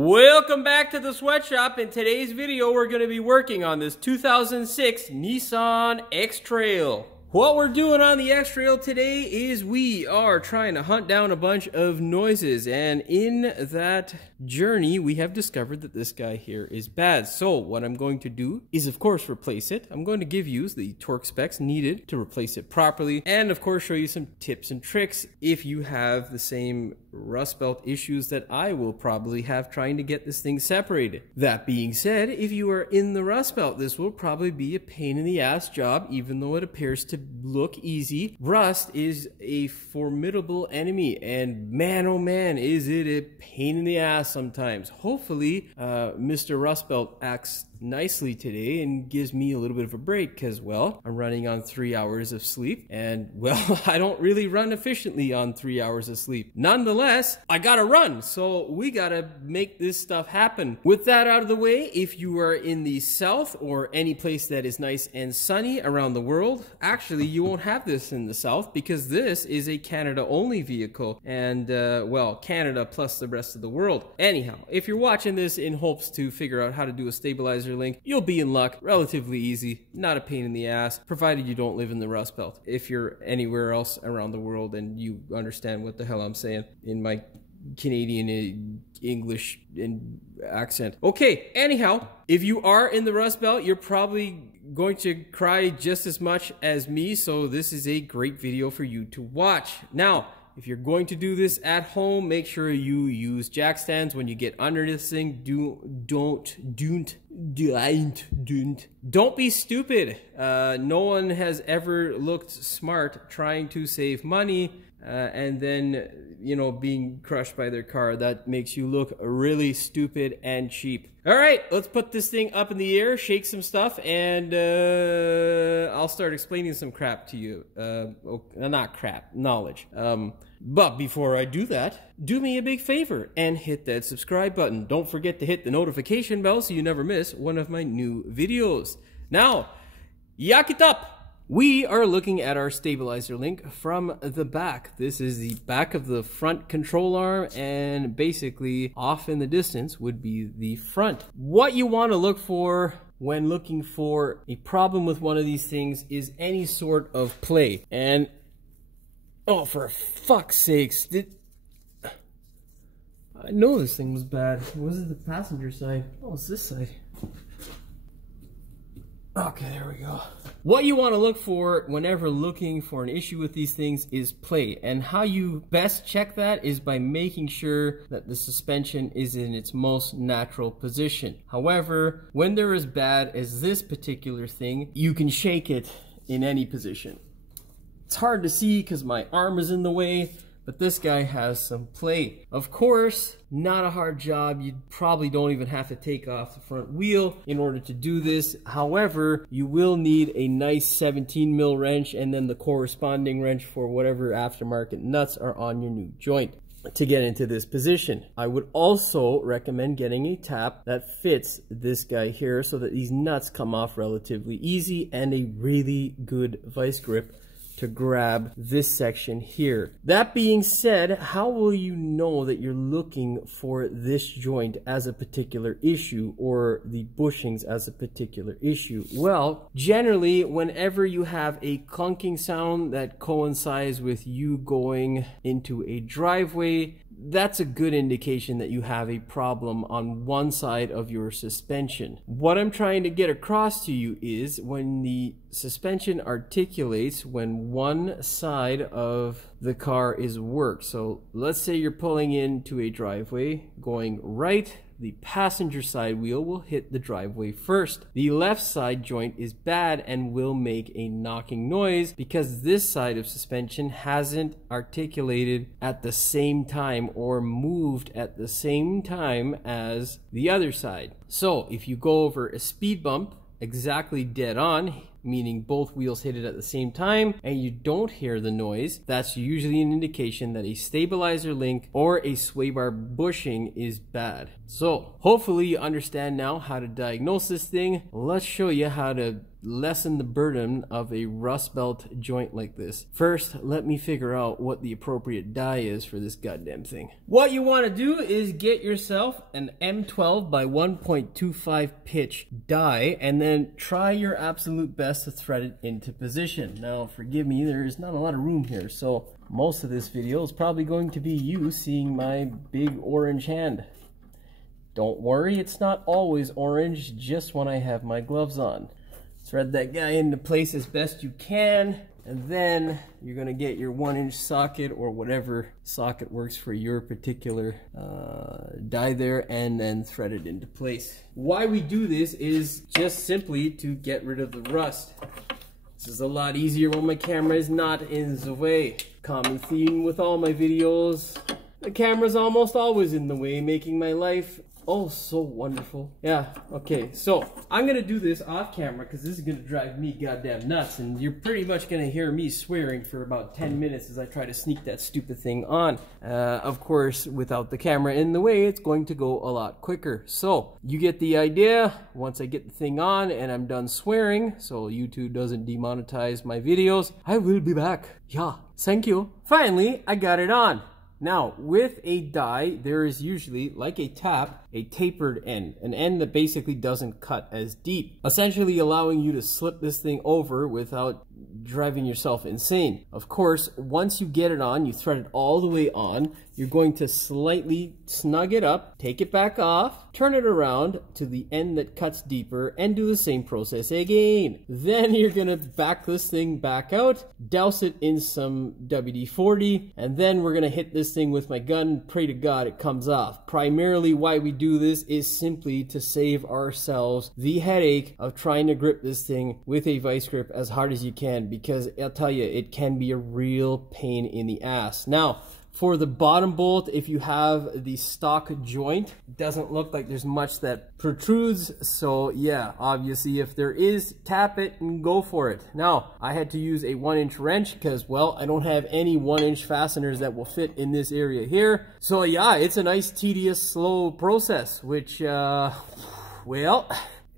Welcome back to the sweatshop. In today's video, we're going to be working on this 2006 Nissan X-Trail. What we're doing on the X-Trail today is we are trying to hunt down a bunch of noises, and in that journey we have discovered that this guy here is bad. So what I'm going to do is of course replace it. I'm going to give you the torque specs needed to replace it properly, and of course show you some tips and tricks if you have the same rust belt issues that I will probably have trying to get this thing separated. That being said, if you are in the rust belt, this will probably be a pain in the ass job, even though it appears to look easy. Rust is a formidable enemy, and man oh man is it a pain in the ass sometimes. Hopefully Mr. Rust Belt acts nicely today and gives me a little bit of a break, because well, I'm running on 3 hours of sleep, and well, I don't really run efficiently on 3 hours of sleep. Nonetheless, I gotta run, so we gotta make this stuff happen. With that out of the way, if you are in the south or any place that is nice and sunny around the world, actually you won't have this in the south because this is a Canada only vehicle, and well, Canada plus the rest of the world. Anyhow, if you're watching this in hopes to figure out how to do a stabilizer link, you'll be in luck. Relatively easy, not a pain in the ass, provided you don't live in the Rust Belt. If you're anywhere else around the world and you understand what the hell I'm saying in my Canadian English and accent. Okay, anyhow, if you are in the Rust Belt, you're probably going to cry just as much as me, so this is a great video for you to watch. Now, if you're going to do this at home, make sure you use jack stands when you get under this thing. Don't be stupid. No one has ever looked smart trying to save money and then, you know, being crushed by their car. That makes you look really stupid and cheap. All right, let's put this thing up in the air, shake some stuff, and I'll start explaining some crap to you. Not crap, knowledge. But before I do that, do me a big favor and hit that subscribe button. Don't forget to hit the notification bell so you never miss one of my new videos. Now, yak it up! We are looking at our stabilizer link from the back. This is the back of the front control arm, and basically off in the distance would be the front. What you want to look for when looking for a problem with one of these things is any sort of play. And oh, for fuck's sakes, I know this thing was bad. Was it the passenger side? Oh, it's this side. Okay, there we go. What you want to look for whenever looking for an issue with these things is play. And how you best check that is by making sure that the suspension is in its most natural position. However, when they're as bad as this particular thing, you can shake it in any position. It's hard to see because my arm is in the way, but this guy has some play. Of course, not a hard job. You probably don't even have to take off the front wheel in order to do this. However, you will need a nice 17 mil wrench and then the corresponding wrench for whatever aftermarket nuts are on your new joint to get into this position. I would also recommend getting a tap that fits this guy here so that these nuts come off relatively easy, and a really good vice grip to grab this section here. That being said, how will you know that you're looking for this joint as a particular issue or the bushings as a particular issue? Well, generally, whenever you have a clunking sound that coincides with you going into a driveway, that's a good indication that you have a problem on one side of your suspension. What I'm trying to get across to you is when the suspension articulates when one side of the car is worked. So let's say you're pulling into a driveway going right, the passenger side wheel will hit the driveway first. The left side joint is bad and will make a knocking noise because this side of suspension hasn't articulated at the same time or moved at the same time as the other side. So if you go over a speed bump exactly dead on, meaning both wheels hit it at the same time, and you don't hear the noise, that's usually an indication that a stabilizer link or a sway bar bushing is bad. So hopefully you understand now how to diagnose this thing. Let's show you how to lessen the burden of a rust belt joint like this. First, let me figure out what the appropriate die is for this goddamn thing. What you want to do is get yourself an M12 by 1.25 pitch die, and then try your absolute best to thread it into position. Now, forgive me, there's not a lot of room here, so most of this video is probably going to be you seeing my big orange hand. Don't worry, it's not always orange, just when I have my gloves on. Thread that guy into place as best you can, and then you're gonna get your 1-inch socket or whatever socket works for your particular die there, and then thread it into place. Why we do this is just simply to get rid of the rust. This is a lot easier when my camera is not in the way. Common theme with all my videos, the camera's almost always in the way, making my life oh so wonderful. Yeah, okay, so I'm gonna do this off camera because this is gonna drive me goddamn nuts, and you're pretty much gonna hear me swearing for about 10 minutes as I try to sneak that stupid thing on. Of course, without the camera in the way, it's going to go a lot quicker. So you get the idea. Once I get the thing on and I'm done swearing, so YouTube doesn't demonetize my videos, I will be back. Yeah, thank you. Finally, I got it on. Now, with a die, there is usually, like a tap, a tapered end, an end that basically doesn't cut as deep, essentially allowing you to slip this thing over without driving yourself insane. Of course, once you get it on, you thread it all the way on, you're going to slightly snug it up, take it back off, turn it around to the end that cuts deeper, and do the same process again. Then you're gonna back this thing back out, douse it in some WD-40, and then we're gonna hit this thing with my gun, pray to God it comes off. Primarily why we do this is simply to save ourselves the headache of trying to grip this thing with a vice grip as hard as you can, because I'll tell you, it can be a real pain in the ass. Now, for the bottom bolt, if you have the stock joint, it doesn't look like there's much that protrudes. So yeah, obviously if there is, tap it and go for it. Now, I had to use a 1-inch wrench because, well, I don't have any 1-inch fasteners that will fit in this area here. So yeah, it's a nice, tedious, slow process, which, well,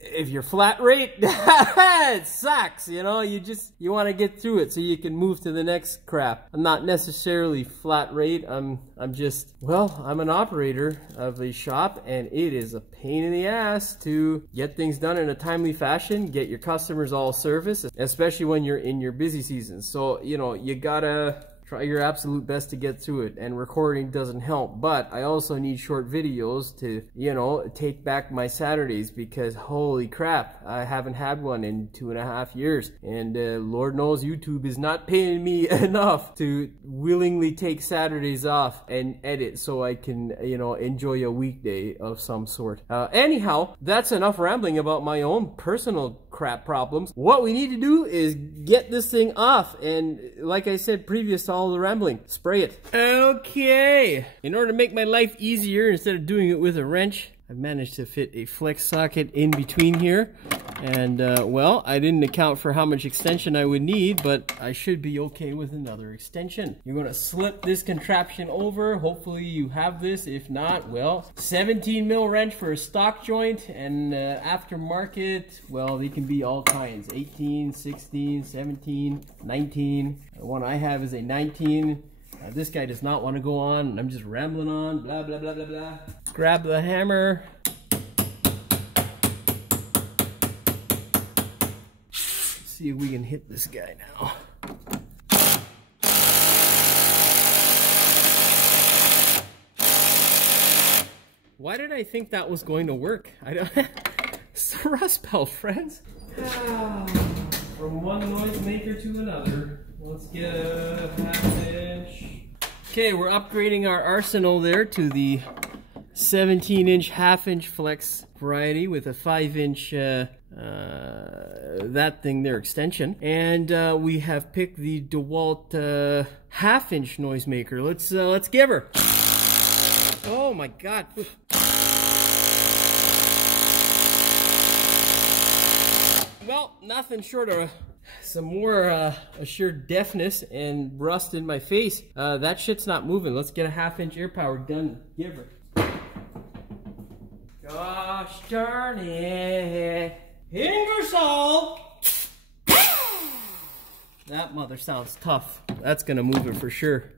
if you're flat rate, it sucks, you know, you want to get through it so you can move to the next crap. I'm not necessarily flat rate, I'm just, well, I'm an operator of a shop, and it is a pain in the ass to get things done in a timely fashion, get your customers all service, especially when you're in your busy season. So, you know, you gotta try your absolute best to get through it, and recording doesn't help. But I also need short videos to, you know, take back my Saturdays, because holy crap, I haven't had one in 2.5 years, and Lord knows YouTube is not paying me enough to willingly take Saturdays off and edit so I can, you know, enjoy a weekday of some sort. Anyhow, that's enough rambling about my own personal crap problems. What we need to do is get this thing off, and like I said previous to all the rambling, spray it. Okay, in order to make my life easier, instead of doing it with a wrench, I've managed to fit a flex socket in between here, and well, I didn't account for how much extension I would need, but I should be okay with another extension. You're going to slip this contraption over. Hopefully you have this. If not, well, 17 mil wrench for a stock joint, and aftermarket, well, they can be all kinds. 18, 16, 17, 19. The one I have is a 19. This guy does not want to go on, and I'm just rambling on, blah, blah, blah, blah, blah. Grab the hammer. Let's see if we can hit this guy now. Why did I think that was going to work? I don't. It's the rust belt, friends. From one noisemaker to another. Let's get a 1/2 inch. Okay, we're upgrading our arsenal there to the 17-inch 1/2 inch flex variety with a 5-inch that thing there extension, and we have picked the DeWalt 1/2 inch noisemaker. Let's give her. Oh my God. Well, nothing short of some more assured deafness and rust in my face. That shit's not moving. Let's get a 1/2 inch air power gun. Give her. Gosh darn it. Ingersoll! That mother sounds tough. That's gonna move it for sure.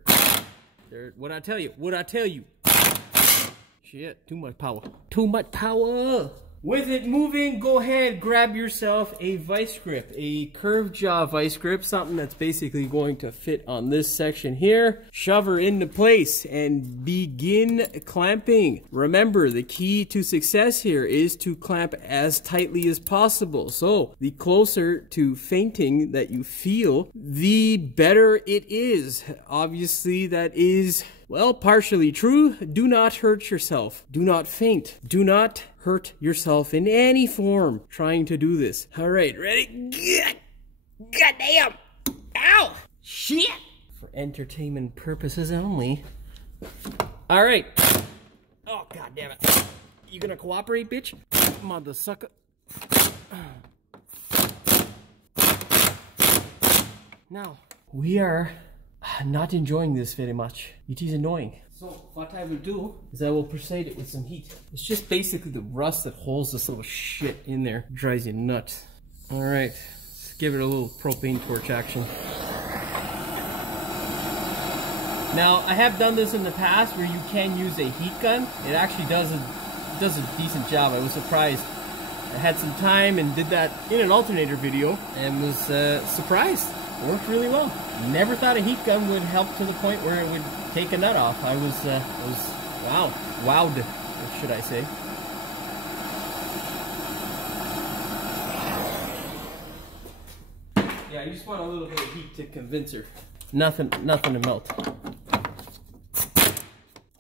There, what'd I tell you? What'd I tell you? Shit, too much power. Too much power! With it moving, go ahead, grab yourself a vice grip, a curved jaw vice grip, something that's basically going to fit on this section here. Shove her into place and begin clamping. Remember, the key to success here is to clamp as tightly as possible. So, the closer to fainting that you feel, the better it is. Obviously, that is, well, partially true. Do not hurt yourself. Do not faint. Do not hurt yourself in any form trying to do this. All right, ready? God damn! Ow! Shit! For entertainment purposes only. All right. Oh, god damn it. You gonna cooperate, bitch? Mother sucker. Now, we are not enjoying this very much. It is annoying. So what I will do is I will proceed it with some heat. It's just basically the rust that holds this little shit in there. It drives you nuts. All right, let's give it a little propane torch action. Now, I have done this in the past where you can use a heat gun. It actually does a decent job. I was surprised. I had some time and did that in an alternator video and was surprised. It worked really well. Never thought a heat gun would help to the point where it would take a nut off. I was wowed, or should I say. Yeah, you just want a little bit of heat to convince her. Nothing to melt.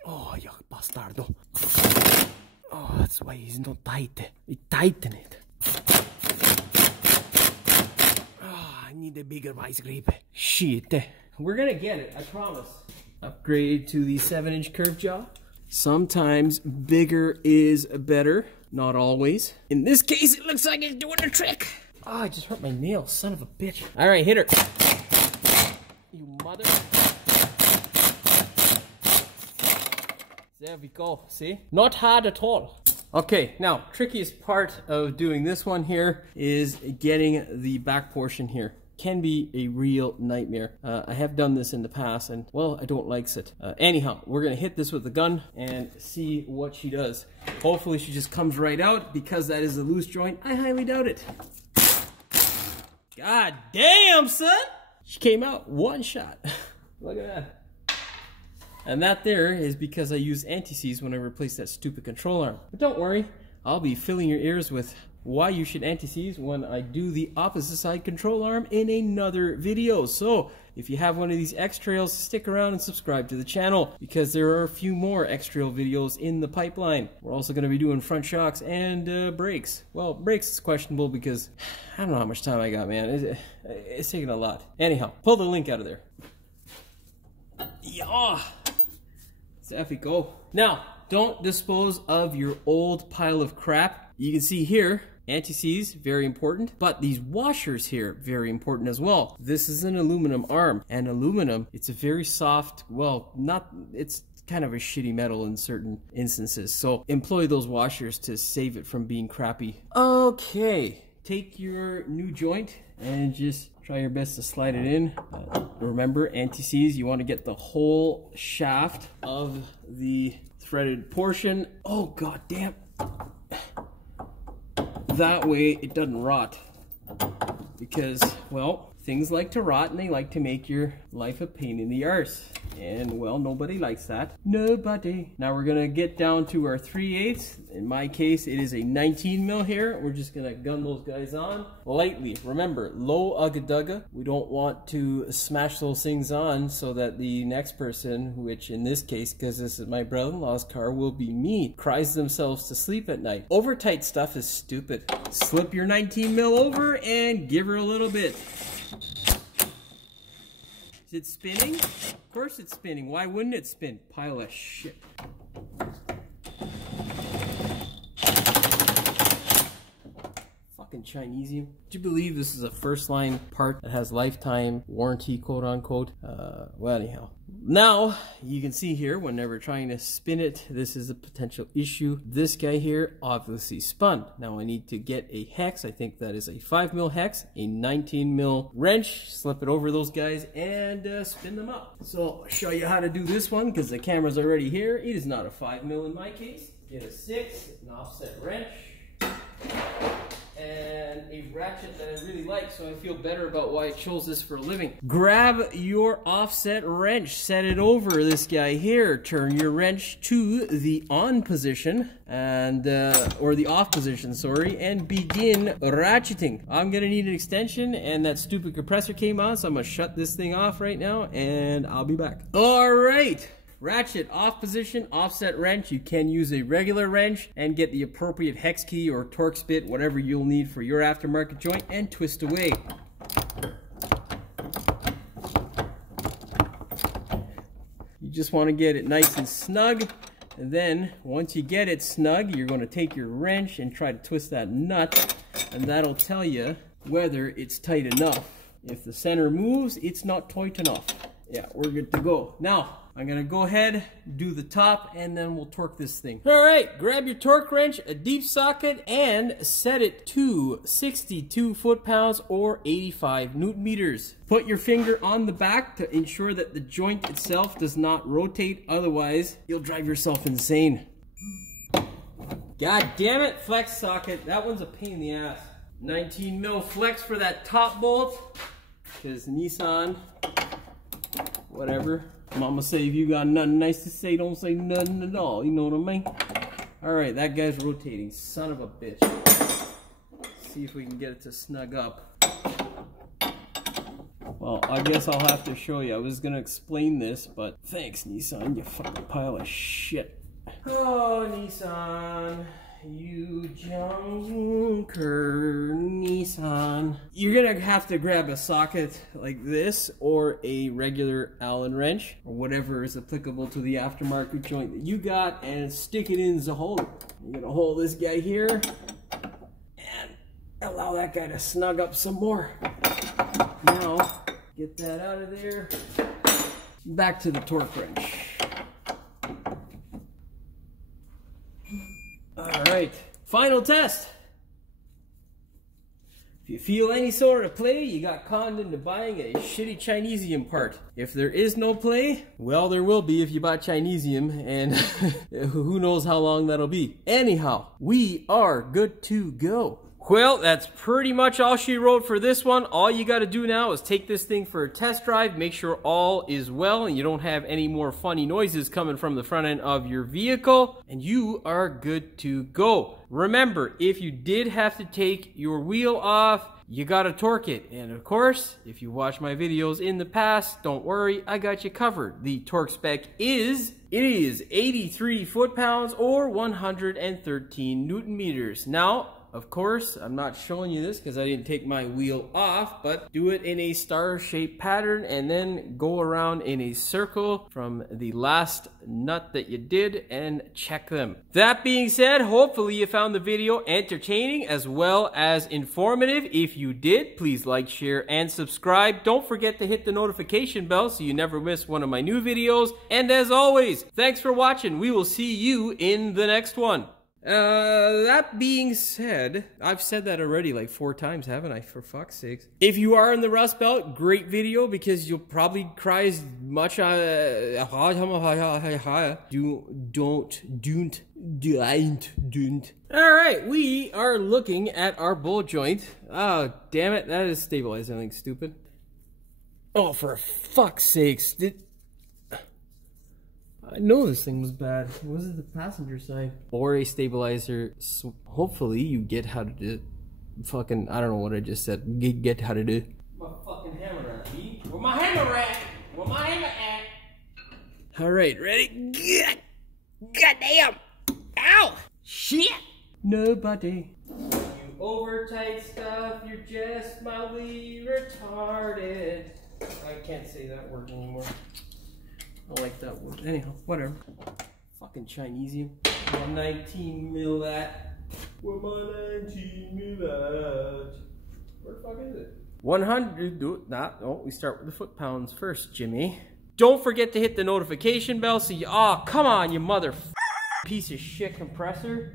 Oh, you bastardo. Oh, that's why he's not tight. He tighten it. I need a bigger vice grip. Shit. We're gonna get it, I promise. Upgrade to the 7-inch curved jaw. Sometimes bigger is better, not always. In this case, it looks like it's doing the trick. Oh, I just hurt my nail, son of a bitch. All right, hit her. You mother. There we go, see? Not hard at all. Okay, now, trickiest part of doing this one here is getting the back portion here. Can be a real nightmare. I have done this in the past and, well, I don't like it. Anyhow, we're gonna hit this with the gun and see what she does. Hopefully she just comes right out because that is a loose joint. I highly doubt it. God damn, son! She came out one shot. Look at that. And that there is because I use anti-seize when I replace that stupid control arm. But don't worry, I'll be filling your ears with why you should anti-seize when I do the opposite side control arm in another video. So if you have one of these X-Trails, stick around and subscribe to the channel because there are a few more X-Trail videos in the pipeline. We're also going to be doing front shocks and brakes. Well, brakes is questionable because I don't know how much time I got, man. It's taking a lot. Anyhow, pull the link out of there. Yeah. There we go. Now, don't dispose of your old pile of crap. You can see here, anti-seize, very important, but these washers here, very important as well. This is an aluminum arm, and aluminum, it's a very soft, well, it's kind of a shitty metal in certain instances, so employ those washers to save it from being crappy. Okay, take your new joint and just try your best to slide it in. Remember, anti-seize, you want to get the whole shaft of the threaded portion. Oh, god damn. That way it doesn't rot. Because, well, things like to rot and they like to make your life a pain in the arse. And, well, nobody likes that. Nobody. Now we're gonna get down to our 3/8. In my case, it is a 19 mil here. We're just gonna gun those guys on lightly. Remember, low ugga-dugga. We don't want to smash those things on so that the next person, which in this case, because this is my brother-in-law's car, will be me, cries themselves to sleep at night. Over tight stuff is stupid. Slip your 19 mil over and give her a little bit. Is it spinning? Of course it's spinning. Why wouldn't it spin? Pile of shit. Fucking Fucking Chinesium. Do you believe this is a first line part that has lifetime warranty, quote unquote? Well, anyhow. Now, you can see here, whenever trying to spin it, this is a potential issue. This guy here obviously spun. Now I need to get a hex. I think that is a 5mm hex, a 19mm wrench, slip it over those guys, and spin them up. So I'll show you how to do this one, because the camera's already here. It is not a 5mm in my case. Get a 6, an offset wrench, and a ratchet that I really like, so I feel better about why I chose this for a living. Grab your offset wrench, set it over this guy here, turn your wrench to the on position, and or the off position, sorry, and begin ratcheting. I'm gonna need an extension, and that stupid compressor came on, so I'm gonna shut this thing off right now, and I'll be back. All right. Ratchet off position, offset wrench. You can use a regular wrench and get the appropriate hex key or Torx bit, whatever you'll need for your aftermarket joint, and twist away. You just want to get it nice and snug, and then once you get it snug, you're going to take your wrench and try to twist that nut, and that'll tell you whether it's tight enough. If the center moves, it's not tight enough. Yeah, we're good to go. Now, I'm gonna go ahead, do the top, and then we'll torque this thing. All right, grab your torque wrench, a deep socket, and set it to 62 foot-pounds or 85 Newton meters. Put your finger on the back to ensure that the joint itself does not rotate, otherwise you'll drive yourself insane. God damn it, flex socket. That one's a pain in the ass. 19mm flex for that top bolt, because Nissan, whatever. Mama say if you got nothing nice to say, don't say nothing at all. You know what I mean? Alright, that guy's rotating. Son of a bitch. See if we can get it to snug up. Well, I guess I'll have to show you. I was gonna explain this, but thanks, Nissan, you fucking pile of shit. Oh, Nissan. You junker, Nissan. You're gonna have to grab a socket like this or a regular Allen wrench or whatever is applicable to the aftermarket joint that you got and stick it in the hole. You're gonna hold this guy here and allow that guy to snug up some more. Now, get that out of there. Back to the torque wrench. Alright, final test. If you feel any sort of play, you got conned into buying a shitty Chinesium part. If there is no play, well, there will be if you bought Chinesium, and who knows how long that'll be. Anyhow, we are good to go. Well, that's pretty much all she wrote for this one. All you got to do now is take this thing for a test drive, make sure all is well and you don't have any more funny noises coming from the front end of your vehicle, and you are good to go. Remember, if you did have to take your wheel off, you got to torque it. And of course, if you watch my videos in the past, don't worry, I got you covered. The torque spec is 83 foot-pounds or 113 Newton meters. Now, of course, I'm not showing you this because I didn't take my wheel off, but do it in a star-shaped pattern and then go around in a circle from the last nut that you did and check them. That being said, hopefully you found the video entertaining as well as informative. If you did, please like, share, and subscribe. Don't forget to hit the notification bell so you never miss one of my new videos. And as always, thanks for watching. We will see you in the next one. That being said, I've said that already like 4 times, haven't I? For fuck's sakes. If you are in the Rust Belt, great video because you'll probably cry as much don't. Alright, we are looking at our bolt joint. Oh, damn it, that is stabilized, I think, stupid. Oh, for fuck's sakes. I know this thing was bad. Was it the passenger side? Or a stabilizer. So hopefully you get how to do it. Fucking, I don't know what I just said. Get how to do it. My fucking hammer at, B? Where my hammer at? Where my hammer at? Alright, ready? Goddamn! Ow! Shit! Nobody. You overtight stuff, you're just mildly retarded. I can't say that word anymore. I like that word. Anyhow, whatever. Fucking Chinesium. 19mm that. Where the fuck is it? 100, we start with the foot-pounds first, Jimmy. Don't forget to hit the notification bell so you, oh, come on, you mother piece of shit compressor.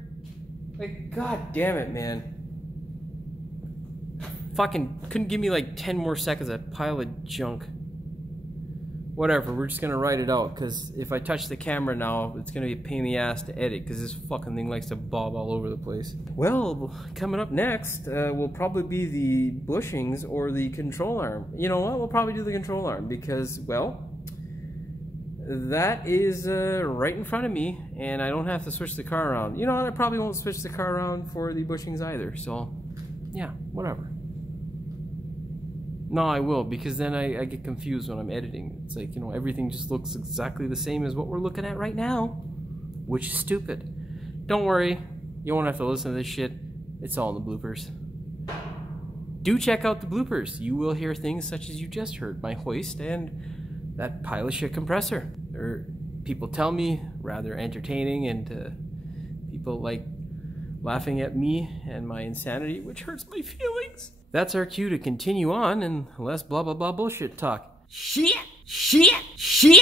Like, god damn it, man. Fucking couldn't give me like 10 more seconds, that pile of junk. Whatever, we're just gonna write it out, because if I touch the camera now, it's gonna be a pain in the ass to edit, because this fucking thing likes to bob all over the place. Well, coming up next will probably be the bushings or the control arm. You know what, we'll probably do the control arm, because, well, that is right in front of me, and I don't have to switch the car around. You know what, I probably won't switch the car around for the bushings either, so, yeah, whatever. No, I will, because then I get confused when I'm editing. It's like, you know, everything just looks exactly the same as what we're looking at right now, which is stupid. Don't worry, you won't have to listen to this shit. It's all in the bloopers. Do check out the bloopers. You will hear things such as you just heard, my hoist and that pile of shit compressor. People tell me, rather entertaining, and people like laughing at me and my insanity, which hurts my feelings. That's our cue to continue on and less blah blah blah bullshit talk. Shit! Shit! Shit!